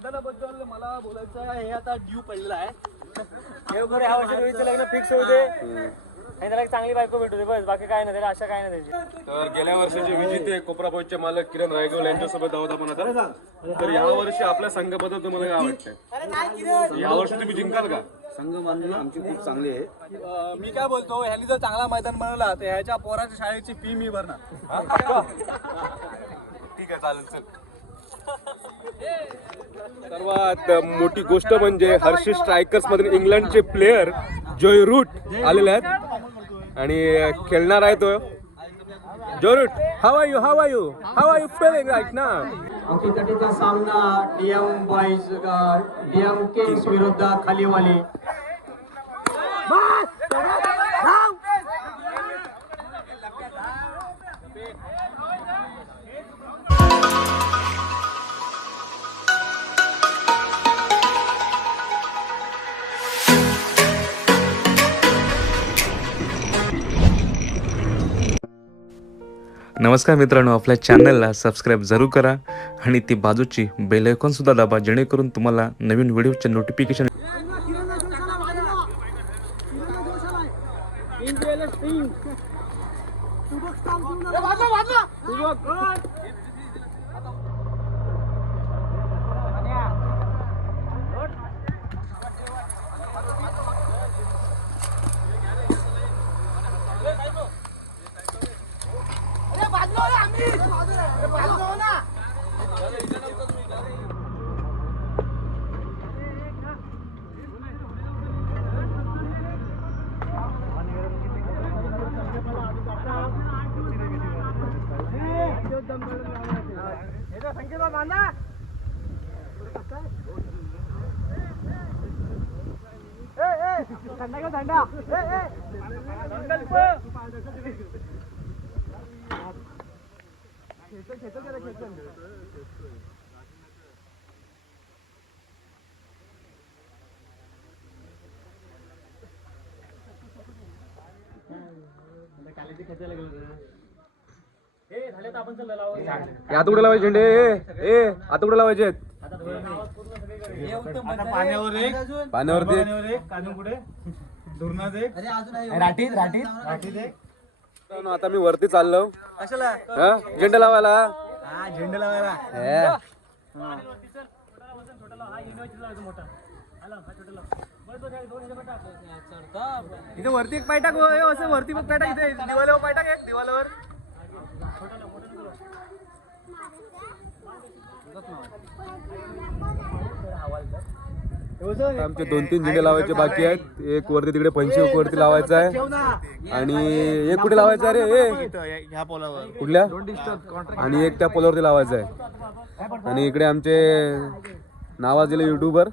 मैदानाबद्दल मला बोलायचं आहे, हे आता ड्यू पडलेला आहे. हे वगैरे ह्या वर्षी रोहितचं लग्न फिक्स होते आणि त्याला एक चांगली बायको भेटू दे, बस बाकी काय नाही त्याला, अशा काय नाही त्याची. तर गेल्या वर्षीचे विजेते कोपरा पॉईंटचे मालक किरण रायगोल यांच्यासोबत आहोत आपण आता. तर या वर्षी आपल्या संघाबद्दल तुम्हाला काय वाटतंय? या वर्षी तुम्ही जिंकाल का? संघ बांधणी आमची खूप चांगली आहे. मी काय बोलतो, ह्यांनी जर चांगला मैदान बनवला तर ह्याच्या पोराच्या शाळेची फी मी भरणार. ठीक आहे, चालेल. चल, सर्वात मोठी गोष्ट म्हणजे हर्षी स्ट्रायकर्स मधील इंग्लंडचे प्लेयर जॉय रूट आलेले आहेत आणि खेळणार आहे तो. Joe Root, how are you feeling right now? हॉकीकटीचा सामना डीएम बॉईज डीएम किंग्स विरुद्ध खालीवाली. नमस्कार मित्रांनो, आपल्या चॅनलला सबस्क्राईब जरूर करा आणि ती बाजूची बेल आयकॉन सुद्धा दाबा, जेणेकरून तुम्हाला नवीन व्हिडिओचे नोटिफिकेशन. आता कुठे लावायचे झेंडे? आता कुठे लावायचे? पाण्यावरती. आता मी वरती चाललो. कशाला? झेंडा लावायला. झेंडा लावायला. इथे वरती एक पाय टाक, असं वरती बघ पाय टाक, इथे दिवाल्यावर पाय टाक, एक दिवाल्यावर. आमचे 2-3 झेंडे लावायचे बाकी आहेत. एक वरती तिकडे पंची वरती लावायचा आहे आणि एक कुठे लावायचा आहे रे? कुठल्या? आणि एक त्या पोलावरती लावायचा आहे. आणि इकडे आमचे नावाजलेले युट्यूबर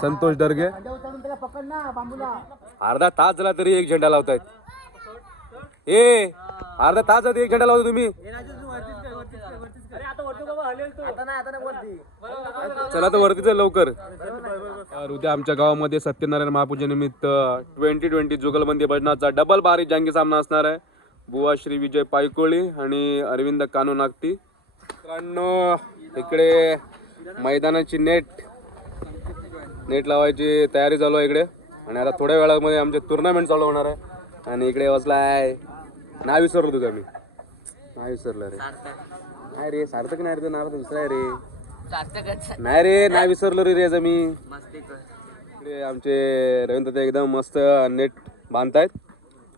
संतोष दर्गे अर्धा तास झाला तरी एक झेंडा लावतायत. अर्धा तास झाला एक झेंडा लावतो तुम्ही. चला तर वरतीच लवकर. उद्या आमच्या गावामध्ये सत्यनारायण महापूजेनिमित्त 2020 जुगलबंदी भजनाचा डबल बारी जंगी सामना असणार आहे. बुवा श्री विजय पायकोळी आणि अरविंद कानू नागती. मित्रांनो, इकडे मैदानाची नेट लावायची तयारी चालू आहे इकडे. आणि आता थोड्या वेळामध्ये आमचे टुर्नामेंट चालू होणार आहे. आणि इकडे बसलाय, नाव विसरलो तुझं, मी नाव विसरलं रे. नाही रे, सार्थक नाही रे, तो नाव दुसरा आहे रे. नाही रे, नाव विसरलो रे रेज मी. इकडे आमचे रवींद्र ते एकदम मस्त नेट बांधतायत.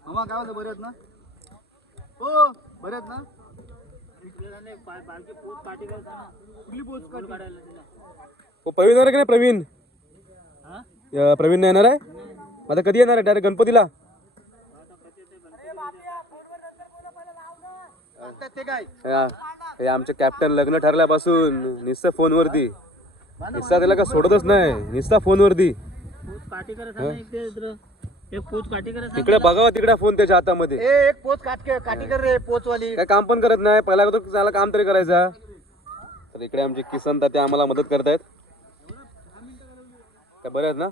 मामा काय होतं, बरे आहेत ना? हो, बरे आहेत ना? प्रवीण येणार की नाही? प्रवीण नाही येणार आहे. आता कधी येणार आहे? डायरेक्ट गणपतीला? हे आमचे कॅप्टन लग्न ठरल्यापासून निस्ता फोनवरती, निस्ता त्याला का सोडतच नाही, निस्ता फोनवरती. तिकडे बघावा, तिकडे फोन त्याच्या हातामध्ये. एक पोच काठी कर रे, पोचवाली. काय काम पण करत नाही. पहिला त्याला काम तरी करायचा. तर इकडे आमचे किसन तात्या आम्हाला मदत करतायत. काय बरे आहेत ना?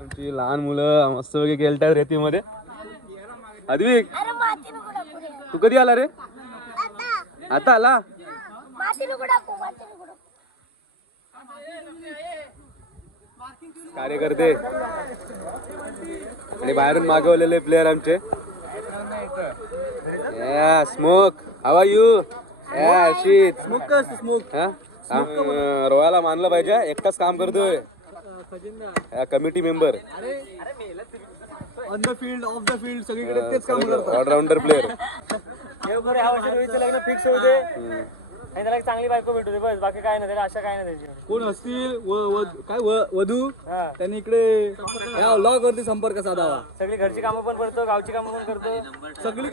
आमची लहान मुलं मस्त वगैरे खेळतात रेतीमध्ये. अद्विक अरे माती नको टाकू रे. तू कधी आला रे? आता आता आला? माती नको टाकू, माती नको टाकू. कार्यकर्ते आणि बाहेरून मागवलेले प्लेयर आमचे. Smoke how are you? Harshit smoke रोहाला मानलं पाहिजे, एकटाच काम करतोय committee member, on the field off the field सगळीकडे तेच काम करतात. All-rounder player. देवघर ह्या वर्षी रोहितचं लग्न फिक्स होऊ दे आणि त्याला एक चांगली बायको भेटू दे, बस बाकी काय नाही त्याला, आशा काय नाही त्याची. कोण असतील काय वधू हा. त्यांनी इकडे या लॉग वरती संपर्क साधावा. सगळी घरची कामं पण करतो, गावची कामं पण करतो. सगळी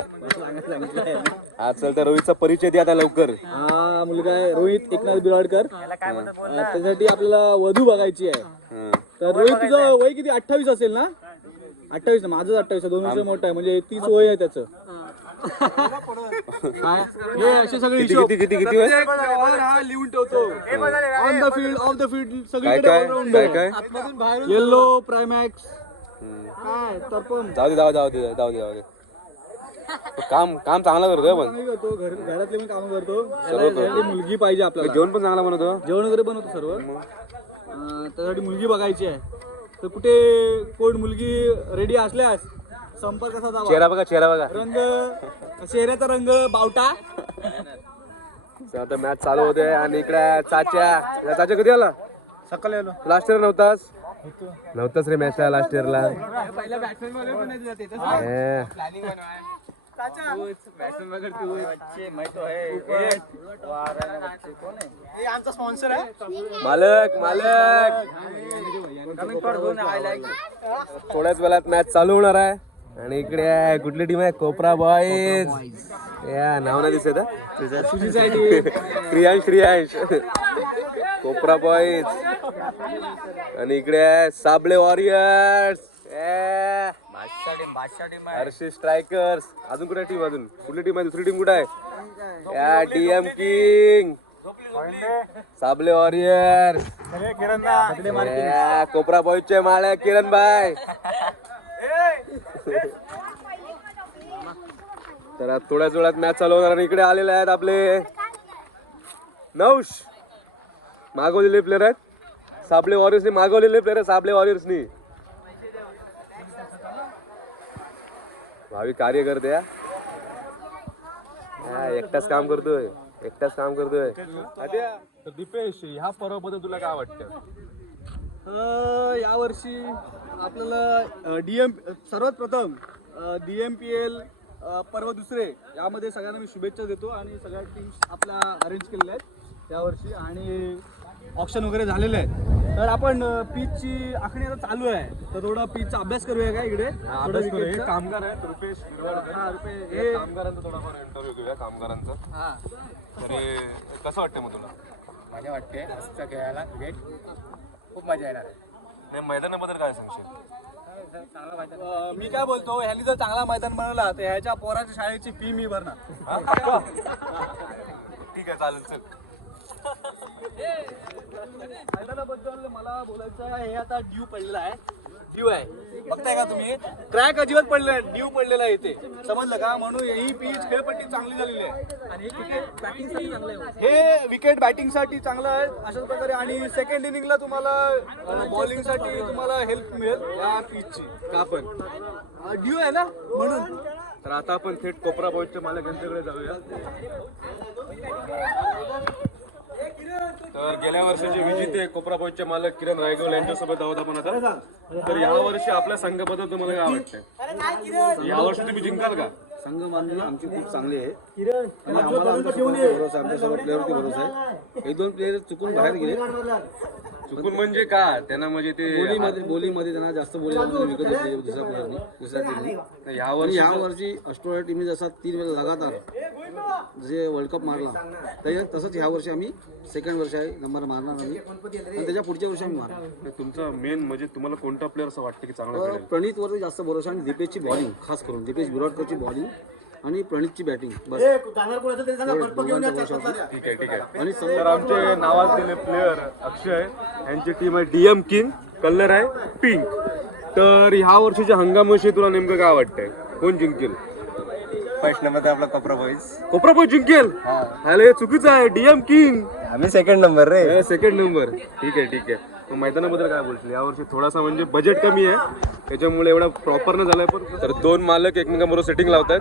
आज चल तर रोहितचा परिचय द्या आता लवकर. हा मुलगा आहे रोहित एकनाथ बिराडकर. त्याला काय म्हणतात बोल. त्यासाठी आपल्याला वधू बघायची आहे. तर रोहित तुझं वय किती? 28 असेल ना? 28 ना, माझंच 28 आहे, 2 वर्ष मोठा आहे, म्हणजे 30 वय आहे त्याचं. काय हे असे सगळे किती हिशोब किती किती किती वय? हा लिहून ठेवतो. On the field off the field काय सगळीकडे काय ऑलराऊंडर. काय काय येल्लो प्रायमॅक्स काय तरपम जाऊ दे जाऊ दे जाऊ दे जाऊ दे जाऊ दे. काम काम चांगला करतोय पण चांगली करतो. घरातले पण काम करतो. त्यासाठी मुलगी पाहिजे आपल्याला. जेवण पण चांगला बनवतो. जेवण वगैरे बनवतो सर्व. त्यासाठी मुलगी बघायची आहे. तर कुठे कोण मुलगी रेडी असल्यास संपर्क साधावा. चेहरा बघा चेहरा बघा. रंग चेहऱ्याचा रंग बावटा. आता मॅच चालू होते आणि इकडे चाचा कधी आला? सकाळी आलो. लास्ट इयर नव्हताच रे मॅचला लास्ट इयरला. पहिला बॅट्समॅन पण नाही जाते. आमचा स्पॉन्सर आहे मालक मालक. थोड्याच वेळात मॅच चालू होणार आहे आणि इकडे आहे कुठली टीम आहे? कोपरा बॉईज. या नाव नाही दिसत श्रियांश कोपरा बॉईज. आणि इकडे आहे साबळे वॉरियर्स, हर्षी स्ट्रायकर्स. अजून कुठे टीम? अजून कुठली टीम आहे? दुसरी टीम कुठे आहे? या डीएम किंग, साबळे वॉरियर्स, कोपरा बॉईजचे माळे किरण भाई. तर थोड्याच वेळात मॅच चालू होणार आणि इकडे आलेले आहेत आपले नौश. मागवलेले प्लेयर आहेत साबळे वॉरियर्सनी, मागवलेले प्लेयर आहेत साबळे वॉरियर्सनी. भावी कार्यकर्ते एकटाच काम करतोय, एकटाच काम करतोय. तर दीपेश, ह्या पर्वाबद्दल तुला काय वाटतं? यावर्षी आपल्याला सर्वात प्रथम DMPL पर्व दुसरे यामध्ये सगळ्यांना मी शुभेच्छा देतो. आणि सगळ्या टीम्स आपल्या अरेंज केलेल्या आहेत यावर्षी आणि ऑप्शन वगैरे झालेले आहेत. तर आपण पिचची आखणी आता चालू आहे, तर थोडा पिचचा अभ्यास करूया का इकडे? कामगार आहेत रुपेश हे कामगारांचा थोडाफार इंटरव्ह्यू घेऊया कामगारांचा. तरी कसं वाटतं मग तुला? मजा वाटते मस्त खेळायला क्रिकेट, खूप मजा येणार आहे. नाही मैदानाबद्दल काय सांगशील? मी काय बोलतो, ह्यांनी जर चांगला मैदान बनवला तर ह्याच्या पोराच्या शाळेची फी मी भरणार. ठीक आहे चालेल चल. मैदानाबद्दल मला बोलायचं आहे, हे आता ड्यू पडलेला आहे. ड्यू आहे बघताय का तुम्ही? क्रॅक अजिबात पडलेला आहे, ड्यू पडलेला आहे इथे, समजलं का? म्हणून ही पिच खेळपट्टी चांगली झालेली आहे आणि हे विकेट बॅटिंगसाठी चांगलं आहे अशाच प्रकारे. आणि सेकंड इनिंगला तुम्हाला बॉलिंगसाठी तुम्हाला हेल्प मिळेल या पिचची. का पण ड्यू आहे ना म्हणून. तर आता आपण थेट कोपरा बॉईजच्या मालक यांच्याकडे जाऊया. तर गेल्या वर्षीचे विजेते कोपरा बॉईजचे मालक किरण रायगोल यांच्यासोबत आहोत आपण आता. तर यावर्षी आपल्या संघाबद्दल तुम्हाला काय वाटतं? यावर्षी तुम्ही जिंकाल का? संघ बांधणी आमची खूप चांगली आहे आणि आम्हाला आमचा भरोसा, आमच्या सर्व प्लेअरवरती भरोसा आहे. 1-2 प्लेयर चुकून बाहेर गेले. चुकून म्हणजे का? त्यांना म्हणजे ते बोलीमध्ये त्यांना जास्त बोली विकत घेतली दुसऱ्या प्लेअरनी, दुसऱ्या टीमनी. या वर्षी ऑस्ट्रेलिया टीमने जसा 3 वेळा लगातार जे वर्ल्ड कप मारला, तर तसंच ह्या वर्षी आम्ही सेकंड वर्ष आहे नंबर मारणार आम्ही आणि त्याच्या पुढच्या वर्षी आम्ही मारणार. तुमचा मेन म्हणजे तुम्हाला कोणता प्लेअर असं वाटतं की चांगला खेळेल? प्रणितवरती जास्त भरोसा आणि दीपेशची बॉलिंग, खास करून दीपेश बिराडकरची बॉलिंग आणि प्रणितची बॅटिंग. बस ठीक आहे ठीक आहे. आणि तर आमचे नावाजलेले प्लेअर अक्षय यांची टीम आहे DM किंग, कलर आहे पिंक. तर ह्या वर्षीच्या हंगामाविषयी तुला नेमकं काय वाटतंय? कोण जिंकेल? फर्स्ट नंबर आपला कपरा बॉईज. कोपरा बॉय जिंकेल? अरे चुकीचं आहे, डीएम किंग आम्ही सेकंड नंबर रे. Second number. ठीक आहे. मग मैदानाबद्दल काय बोलशील? यावर्षी थोडासा म्हणजे बजेट कमी आहे त्याच्यामुळे एवढा प्रॉपर न झालाय. पण तर दोन मालक एकमेकांबरोबर सेटिंग लावतात.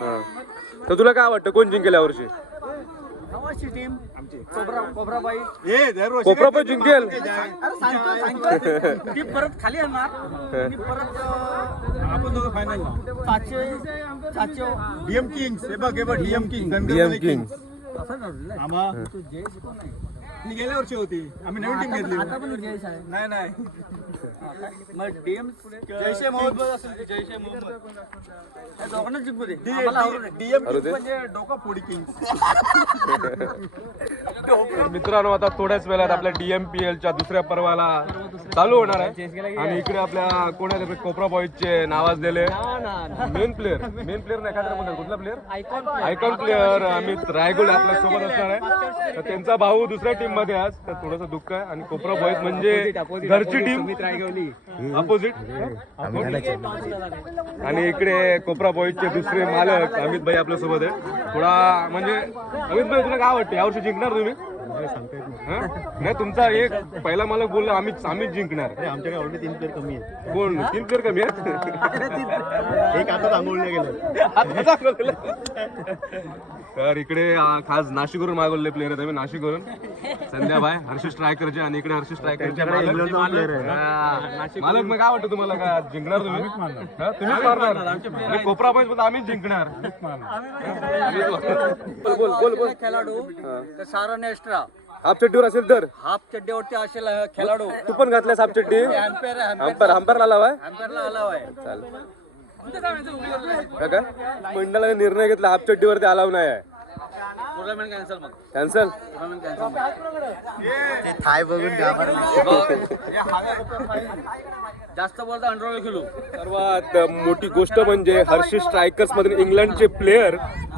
हा. तर तुला काय वाटतं कोण जिंकेल यावर्षी? कोबरा बाई कोपरा बॉय जिंकेल? ती परत खाली येणार आणि परत आपण दोघं फायनल डीएम किंग्स. हे बघ डीएम किंग. DM king. मी गेल्या वर्षी होती. आम्ही नवीन टीम घेतली. आता पण जयश आहे. नाही मग डीएम जैशे मोहम्मद असेल ते. जैशे मोहम्मद. त्या दोघांना जिंकू दे. आम्हाला आवडू दे. डीएम अरे ते? म्हणजे डोका फोडी किंग. तर मित्रांनो आता थोड्याच वेळात आपल्या डीएमपीएलच्या दुसऱ्या पर्वाला चालू होणार आहे. आणि इकडे आपल्या कोण आहे? कोपरा बॉईजचे नावाजलेले मेन प्लेअर नाही काय म्हणतात, कुठला प्लेअर? आयकॉन प्लेअर अमित रायगुल आपल्या सोबत असणार आहे. तर त्यांचा भाऊ दुसऱ्या टीम मध्ये आज, तर थोडंसं दुःख आहे. आणि कोपरा बॉईज म्हणजे घरची टीम अपोजिट. आणि इकडे कोपरा बॉईजचे दुसरे मालक अमित भाई आपल्या सोबत आहे. थोडा म्हणजे अमित भाई तुला काय वाटतं यावर्षी जिंकणार तुम्ही? हा? नाही तुमचा एक पहिला मालक बोलला आम्हीच जिंकणार. आमच्याकडे ऑलरेडी 3 प्लेअर कमी आहेत. कोण? 3 प्लेअर कमी आहेत? एक आता आंघोळीला गेलं. तर इकडे खास नाशिकवरून मागवलेले प्लेअर आहेत आम्ही. नाशिकवरून संध्याबाई हर्षिश स्ट्रायकरचे. आणि इकडे हर्षिश स्ट्रायकरचे मालक. मग काय वाटतं तुम्हाला? काय जिंकणार तुम्ही? हा? तुम्हीच मारणार? कोपरा बॉईज मध्ये आम्हीच जिंकणार. बोल. खेळाडू तर सारा एक्स्ट्रा हाफ चड्डीवर असेल तर हाफ चड्डीवरती असेल खेळाडू. तू पण घातलायस हाफ चड्डी? हंपर आला अँपेअरला आला आहे. काय मंडळाने निर्णय घेतला हाफ चड्डीवरती अलाव नाही आहे. Tournament cancel. मग कॅन्सल. Tournament cancel. थाय बघून जास्त बोलता अंडरवर खेळू. सर्वात मोठी गोष्ट म्हणजे हर्षिश स्ट्रायकर्स मधील इंग्लंडचे प्लेअर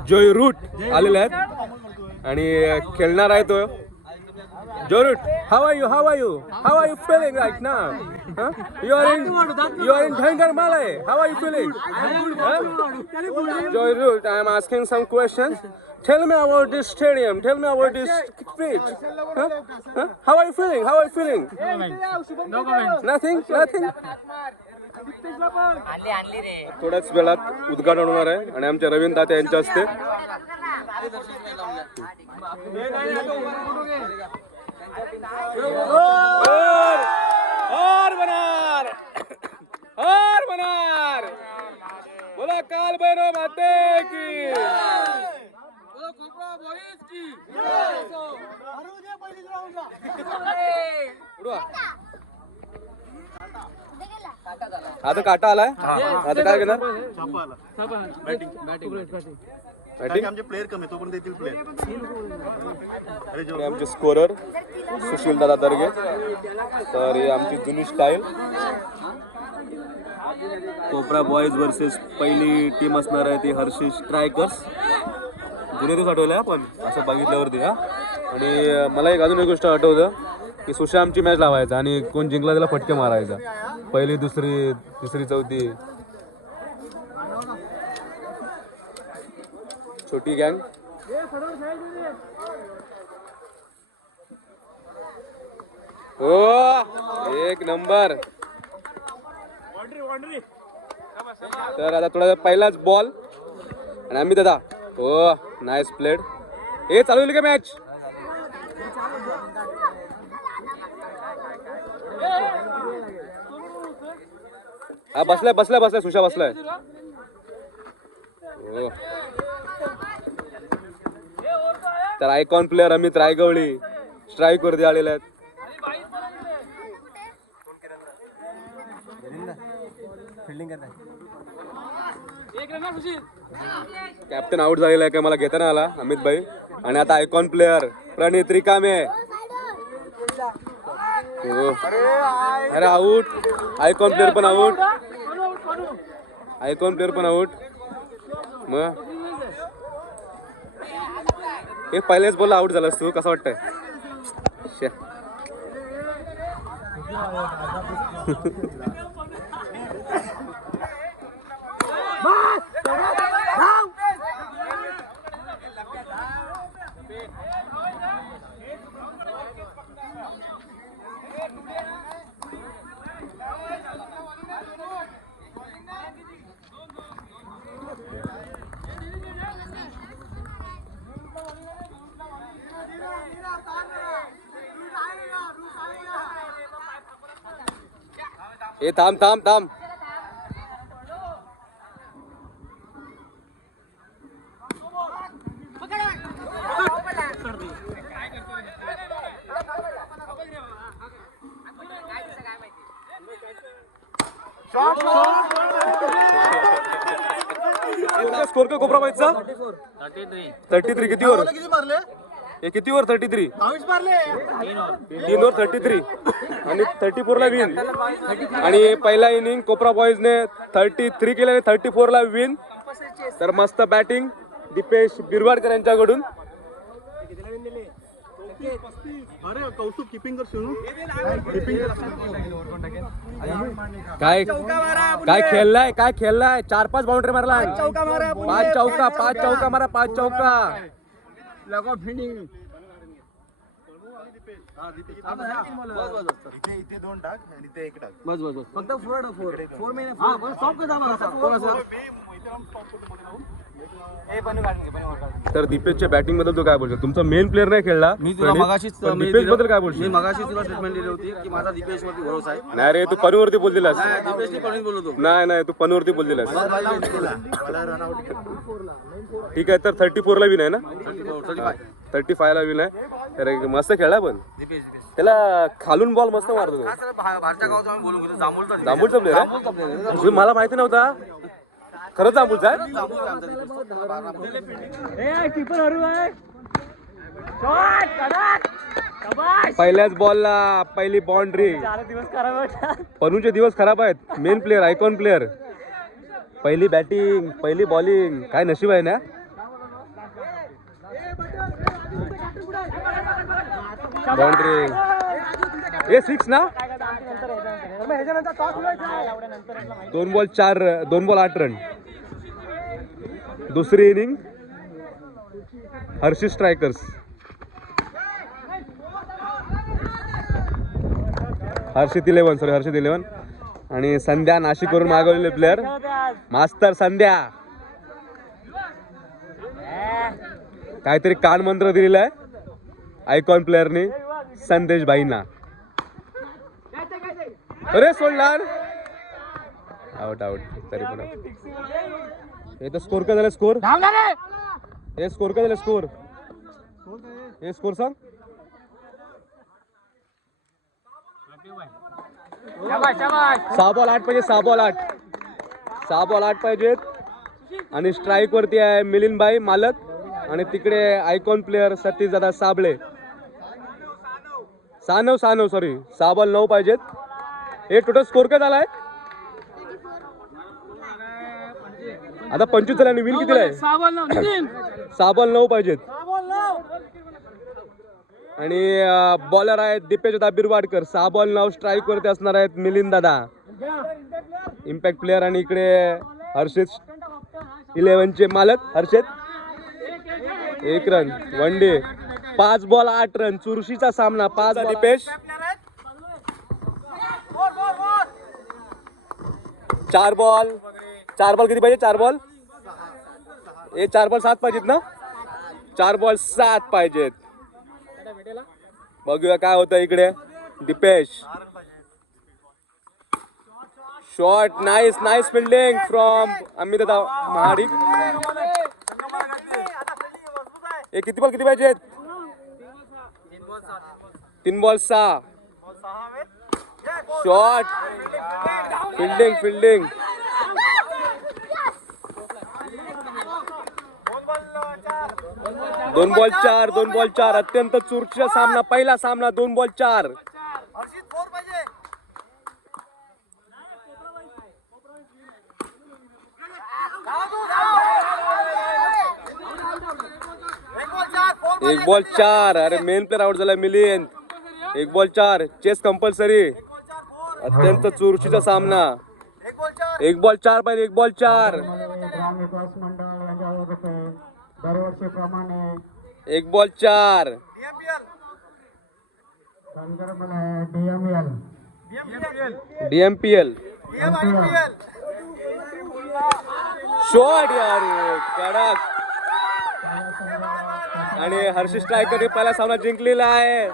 जॉय रूट आलेले आहेत आणि खेळणार आहे तो. Joe Root, how are you feeling right now? You are in धनगरमाला. How are you feeling? Joe Root, I am asking some questions. Tell me about this stadium. Tell me about this pitch. How are you feeling? No comment. Nothing. थोड्याच वेळात उद्घाटन होणार आहे आणि आमच्या रवींद्र तात्या यांच्या हस्ते. हार बनार. बोला काल भैरव माते की. आता काटा आलाय. आता काय करणार? बॅटिंग. आमचे प्लेअर कमी तो पण देतील प्लेअर. आमचे स्कोरर सुशील दादा दर्गे. तर ही आमची जुनी स्टाईल. कोपरा बॉईज वर्सेस पहिली टीम असणार आहे ती हर्षिश स्ट्रायकर्स. जुने दिवस आठवले आपण असं बघितल्यावरती. हा. आणि मला अजून एक गोष्ट आठवतं की सुशा आमची मॅच लावायचा आणि कोण जिंकला त्याला फटके मारायचा. पहिली, दुसरी, तिसरी, चौथी. छोटी गँग. हो एक नंबर. तर आता थोडा पहिलाच बॉल आणि आम्ही दादा. हो नाईस प्लेड. हे चालू होईल का मॅच? हा बसलाय सुशा बसलाय. हो. तर आयकॉन प्लेअर अमित रायगवळी स्ट्राईक वरती आलेले आहेत. कॅप्टन आउट झालेला आहे का मला घेता नाही आला अमित भाई. आणि आता आयकॉन प्लेअर प्रणित रिकामे. अरे आउट. आयकॉन प्लेअर पण आउट. मग हे पहिलेच बॉल आउट झालास तू. कसं वाटतंय? ए थांब थांब थांब. स्कोर का कोपरा पाहिजे 33 किती वर किती मारले हे किती वर 33 22 मारले 3 वर 33 आणि 34 ला विन आणि पहिला इनिंग कोपरा बॉईजने 33 केले आणि 34 ला विन. तर मस्त बॅटिंग दीपेश बिरवाडकर यांच्याकडून. अरे कौतुक किपिंग कर सुनू काय काय खेळलाय 4-5 बाउंड्री मारला 5 चौका मारा 5 चौका. लगो फिनिंग इथे 2 टाक आणि ते 1 टाक. बस बस बस फक्त फोर महिने स्टॉप कसा तर दीपेशच्या बॅटिंग बद्दल तू काय बोलतो? तुमचा मेन प्लेअर नाही खेळला दीपेश बद्दल काय बोलतो? मगाशी तुला स्टेटमेंट दिली होती की माझा दीपेश वरती भरोसा आहे. नाही रे तू पनूवरती बोल दिलास. दीपेशनी पण बोलतो. नाही तू पनूवरती बोल दिलास. ठीक आहे तर 34 ला विन आहे ना 35 ला विन आहे. तर मस्त खेळला पण त्याला खालून बॉल मस्त मारतो. जांभूळचा प्लेअर आहे मला माहिती नव्हता. खरंच जांभूळचा आहे. पहिल्याच बॉलला पहिली बाउंड्री. पनूचे दिवस खराब आहेत. मेन प्लेअर आयकॉन प्लेअर पहिली बॅटिंग पहिली बॉलिंग काय नशीब आहे ना. बाउंड्री हे 6 ना 2 बॉल 8 रन. दुसरी इनिंग हर्षित स्ट्रायकर्स हर्षित 11 आणि संध्या नाशिकवरून मागवलेले प्लेअर मास्तर संध्या. काहीतरी कान मंत्र दिलेला आहे आयकॉन प्लेअरने संदेश भाईंना. अरे सोडला आउट तरी पण हे तर स्कोर का झाला स्कोर हे स्कोर का झाला स्कोर सांग. 6 बॉल 8 पाहिजे 6 बॉल 8 पाहिजेत. आणि स्ट्राईक वरती आहे मिलिंद भाई मालक आणि तिकडे आयकॉन प्लेअर सतीश दादा साबळे. 6 सॉरी 6 बॉल 9 पाहिजेत. हे टोटल स्कोर काय झालाय आता 25 झाला आणि विन किती आहे 6 बॉल 9 पाहिजेत. आणि बॉलर आहेत दीपेश दादा बिरवाडकर 6 बॉल 9 स्ट्राईक वरती असणार आहेत मिलिंद दादा इम्पॅक्ट प्लेअर. आणि इकडे हर्षित 11 चे मालक हर्षित 1 रन 1 डे 5 बॉल 8 रन चुरशीचा सामना 5 दीपेश 4 बॉल किती पाहिजे 4 बॉल 7 पाहिजेत ना 4 बॉल 7 पाहिजेत. बघूया काय होतं इकडे. Dipesh shot nice fielding from Amit दादा महाडिक. हे किती बॉल किती पाहिजेत 3 बॉल 6 शॉट फिल्डिंग 2 बॉल 4 अत्यंत चुरशीचा सामना पहिला सामना 2 बॉल 4. एक बॉल 4 अरे मेन प्लेअर आउट झाला मिलिंद. 1 ball 4 chess compulsory. अत्यंत चुरशीचा सामना 1 बॉल 4 पाहिजे 1 बॉल 4 1 बॉल 4 DMPL शॉट यार कडक. आणि हर्षित स्ट्रायकरने पहिला सामना जिंकलेला आहे.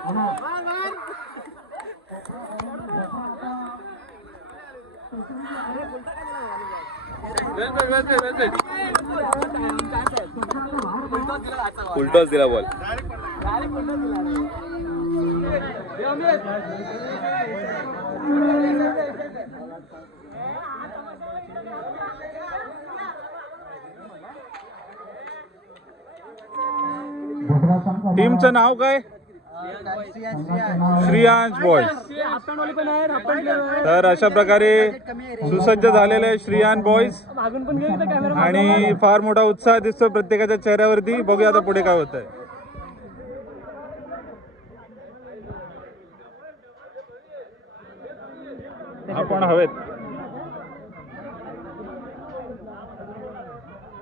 उलटच दिला बॉल. टीमचं नाव काय? श्रियांश बॉयज. तर अशा प्रकारे सुसज्ज झालेले श्रियांश बॉयज आणि फार मोठा उत्साह दिसतो प्रत्येकाच्या चेहऱ्यावरती. बघूया आता पुढे काय होत आहे. आपण हवेत,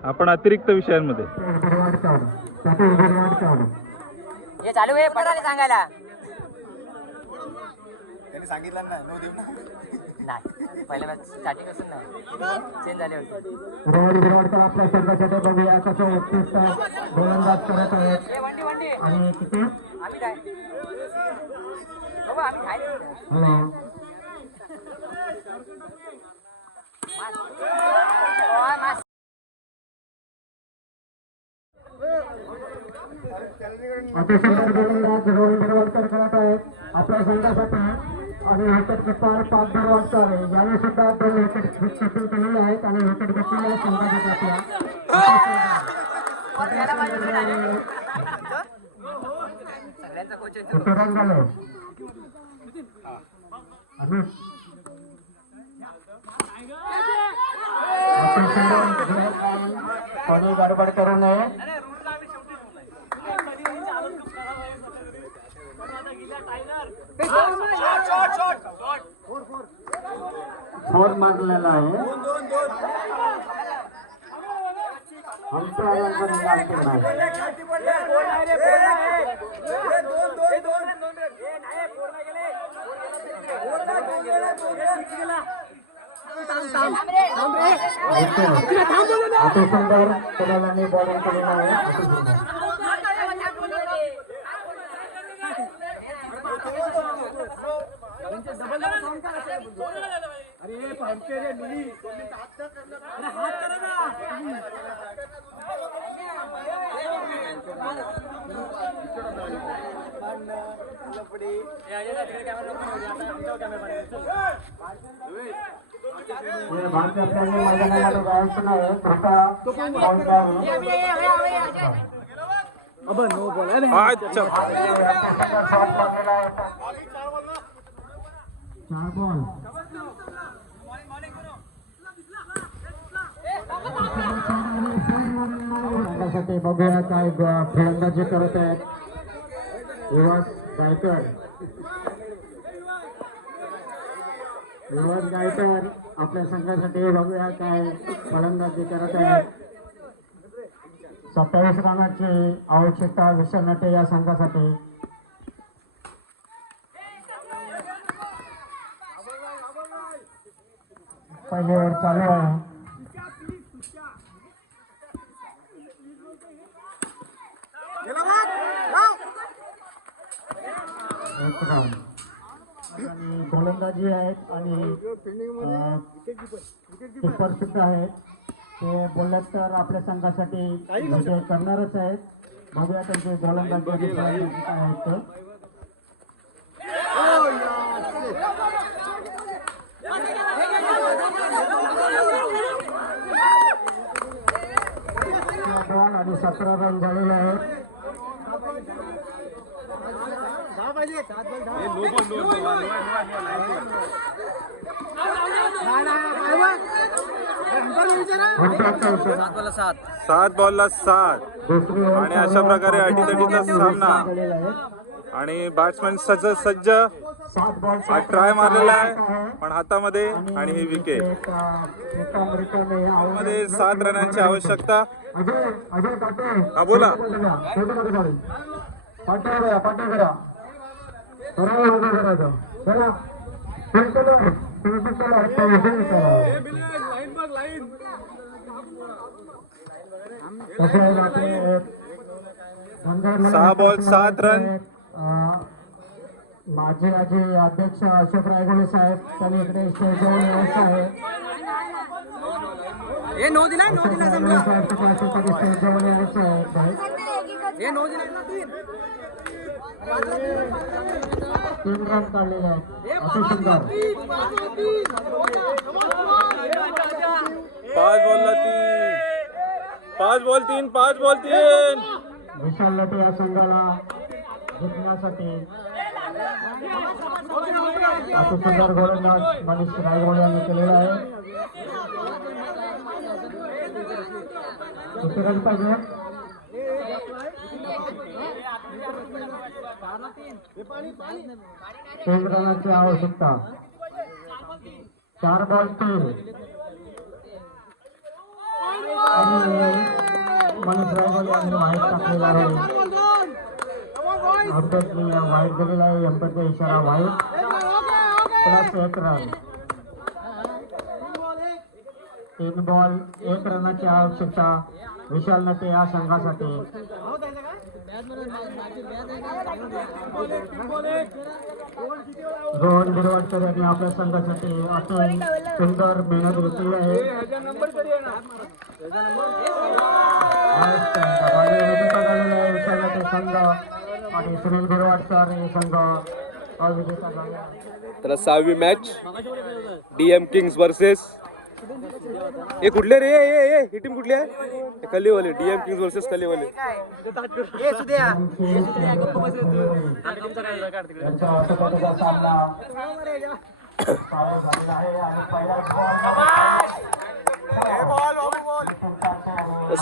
आपण अतिरिक्त विषयांमध्ये. हे चालू आहे पटाने सांगायला त्यांनी सांगितलं ना नो देऊ नाही. पहिल्या मॅच स्टार्टिंग असून नाही चेंज झाले होते. आपल्या संघासाठी बघूया कसं उत्कृष्ट गोलंदाज करत आहेत. वंडी वंडी आणि किती आम्ही काय बाबा आम्ही काय हॅलो अतिशय गोलंदाज रोहित बिरवलकर करत आहेत आपल्या संघासाठी. आणि विकेट किपर पाच बिरवलकर याने सुद्धा 2 विकेट कीपिंग केलेले आहेत आणि विकेट घेतलेले संघासाठी आपल्या गडबड करू नये. फोर मारलेला आहे. अति सुंदर कुणालांनी बॉलिंग केलेलं आहे. अरे भामटे रे मिली हात करा ना. भारतीय मैदानामध्ये जायचं नाही. अच्छा, 4 बॉल. त्यासाठी बघूया काय फलंदाजी करत आहेत युवराज गायकर. युवराज गायकर आपल्या संघासाठी बघूया काय फलंदाजी करत आहेत. 27 रनाची आवश्यकता विसरण्याचे या संघासाठी. पहिली ओव्हर चालू आहे. गोलंदाजी आहेत आणि किपर सुद्धा आहेत. ते बोलले तर आपल्या संघासाठी विजय करणारच आहेत. बघूया त्यांचे गोलंदाजी काय आहेत ते. आणि 17 रन झालेले आहेत. सात बॉलला 7 आणि अशा प्रकारे अटीतटीचा सामना. आणि बॅट्समॅन सज्ज हा ट्राय मारलेला आहे पण हातामध्ये आणि ही विकेट मध्ये 7 रनांची आवश्यकता. हा बोला. सहा बॉल 7 रन. माझे अध्यक्ष अशोक रायगोळे साहेब त्यांनी इकडे स्टेजवर व्यवस्था आहे. हे नो दिलाय समजा हे नो दिलाय ना 3 रन काढलेले आहेत अति सुंदर 5 बॉल 3 विशाल लटे या संघाला जिंकण्यासाठी अति सुंदर गोलंदाज मनीष रायगोडे यांनी केलेला आहे. किती रन पाहिजे 3 रनाची आवश्यकता 4 बॉल 3 आणि मनीष रायगोडे यांनी वाईट टाकलेला आहे. अंपैरने वाईट दिलेला आहे. अंपैरचा इशारा वाईट प्लस 1 रन 3 बॉल 1 रनाची आवश्यकता विशाल नटे या संघासाठी. रोहन गिरवाडकर यांनी आपल्या संघासाठी अति सुंदर मेहनत घेतली आहे. विशाल नटे संघ आणि सुनील गिरवाडकर हे संघ अविजेता झाले. तर 6वी मॅच DM किंग्स वर्सेस हे कुठले रे ही टीम कुठली आहे कलीवाले DM किंग्स वर्सेस कलीवाले. यांचा अटकाचा सामना चालू झालेला आहे आणि पहिला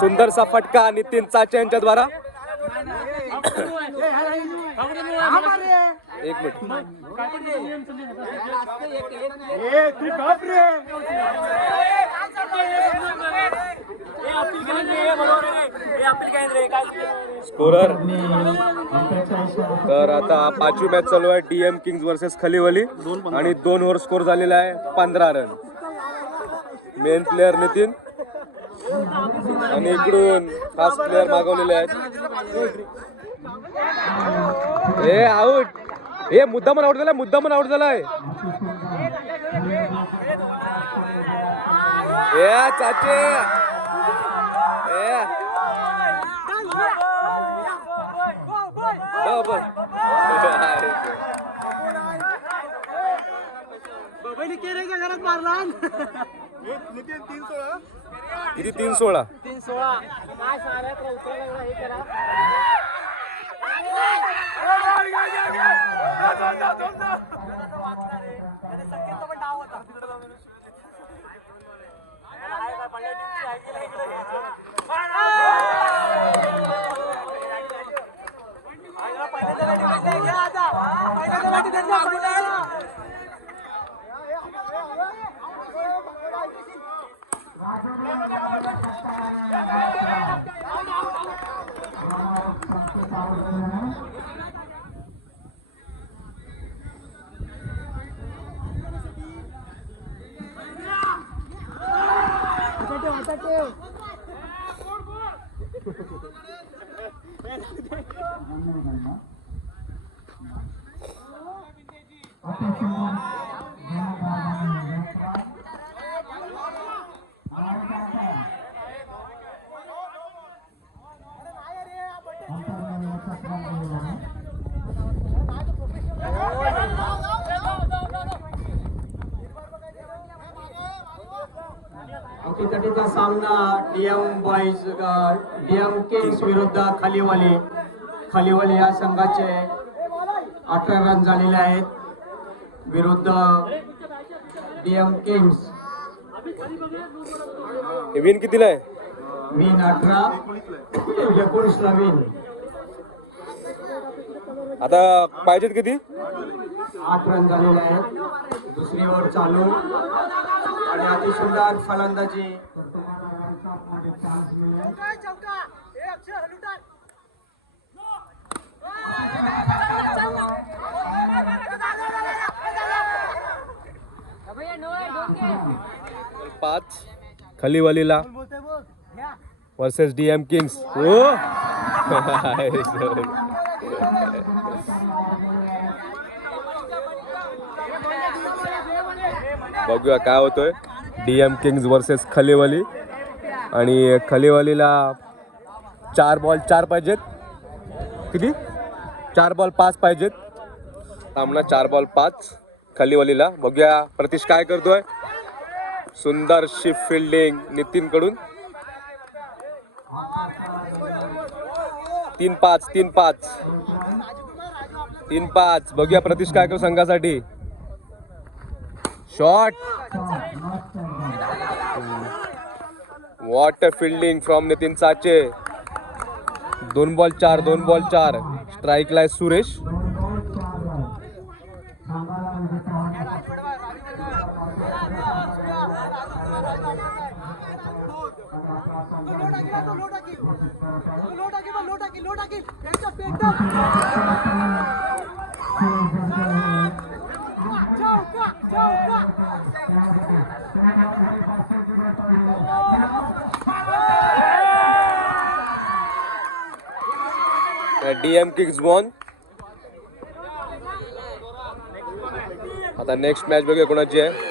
सुंदरसा फटका नितीन चाचे यांच्या द्वारा. 1 मिनिट स्कोरर. तर आता 5वी मॅच चालू आहे DM किंग्स वर्सेस खलीवली आणि 2 ओव्हर स्कोर झालेला आहे 15 रन. मेन प्लेअर नितीन आणि इकडून खास प्लेअर मागवलेले आहेत. हे आउट हे मुद्दामन आउट झालाय चाचे घरात मारला किती 3-16 काय सांगा हे करा अटीतटीचा सामना DM किंग्स विरुद्ध खलीवाले या संघाचे 18 रन झालेले आहेत विरुद्ध DM किंग्स. विन कितीला आहे? विन 18 19ला विन. आता पाहिजेत किती? 8 रन झालेले आहेत. दुसरी ओव्हर चालू आणि अतिसुंदर फलंदाजी. पाच खलीवालीला वर्सेस DM किंग्स. हो बघूया काय होतोय. DM kings versus Khalewali. आणि खलेवालीला 4 बॉल 4 पाहिजेत. किती? 4 बॉल 5 पाहिजेत. सामना 4 बॉल 5 खलीवालीला. बघूया प्रतीश काय करतोय. सुंदरशी फिल्डिंग नितीन कडून. 3-5 3-5 3-5. बघूया प्रतीश काय करतो संघासाठी. Shot. What a fielding from Nitin Sache. 2 ball 4 2 ball 4. स्ट्राईकला आहे सुरेश. DM kings won. आता नेक्स्ट मॅच बघूया कोणाची आहे.